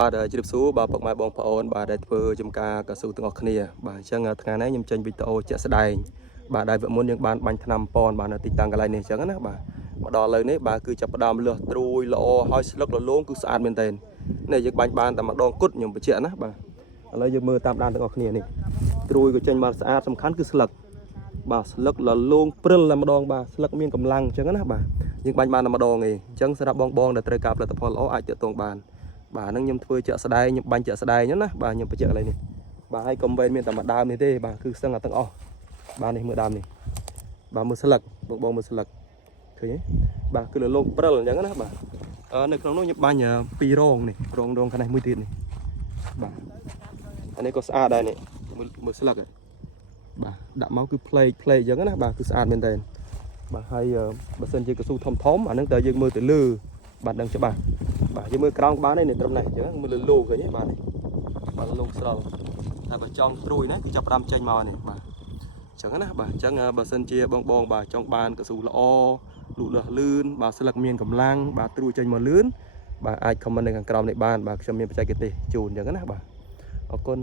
បាទជម្រាបសួរបាទពុកម៉ែបងប្អូនបាទដែលធ្វើចំការកស៊ូទាំងអស់គ្នាបាទអញ្ចឹងថ្ងៃនេះខ្ញុំចេញវីដេអូជាក់ស្ដែងបាទដែលមុនយើងបានបាញ់ថ្នាំពណ៌បាទនៅទីតាំងកន្លែងនេះអញ្ចឹងណាបាទមកដល់ឥឡូវនេះបាទគឺចាប់ផ្ដើមលឺត្រួយល្អហើយស្លឹកលលោងគឺស្អាតមែនទែននេះយើងបាញ់បានតែម្ដងគត់ខ្ញុំបញ្ជាក់ណាបាទឥឡូវយើងមើលតាមដានទាំងអស់គ្នានេះត្រួយក៏ចេញមកស្អាតសំខាន់គឺស្លឹកបាទស្លឹកលលោងព្រិលតែម្ដងបាទស្លឹកមានកម្លាំងអញ្ចឹងណាបាទយើងបាញ់បានតែម្ដងឯងអញ្ចឹងសម្រាប់បងដែលត្រូវការផលិតផលល្អអាចទាក់ទងបានបាទហ្នឹងខ្ញុំធ្វើជាក់ស្ដែងខ្ញុំបាញ់ជាក់ស្ដែងណាបាទខ្ញុំបញ្ជាក់កន្លែងនេះបាទហើយកុំវែងមានតែមួយដើមនេះទេបាទគឺស្ទឹងតែទាំងអស់បាទនេះមើលដើមនេះបាទមើលស្លឹកបងមើលស្លឹកឃើញទេបាទគឺលលោងព្រិលអញ្ចឹងណាបាទនៅក្នុងនោះខ្ញុំបាញ់2រងនេះរងខាងនេះមួយទៀតនេះបាទអានេះក៏ស្អាតដែរនេះមើលស្លឹកបាទដាក់មកគឺផ្លេកអញ្ចឹងណាបាទគឺស្អាតមែនតើបាទហើយបើសិនជាកស៊ូធំអាហ្នឹងតើយើងមើលទៅលើបាទដឹងច្បាស់បាទយើងមើលក្រោមបាននេះត្រឹមនេះអញ្ចឹងមើលលោឃើញទេបាទនេះបាទលោស្រល់តែបើចង់ត្រួយណាគឺចាប់ផ្ដើមចេញមកនេះបាទអញ្ចឹងណាបាទអញ្ចឹងបើសិនជាបងបាទចង់បានកស៊ូល្អលូតលាស់លឿនបាទស្លឹកមានកម្លាំងបាទត្រួយចេញមកលឿនបាទអាចខមមិននៅខាងក្រោមនេះបានបាទខ្ញុំមានបច្ចេកទេសជូនអញ្ចឹងណាបាទអរគុណ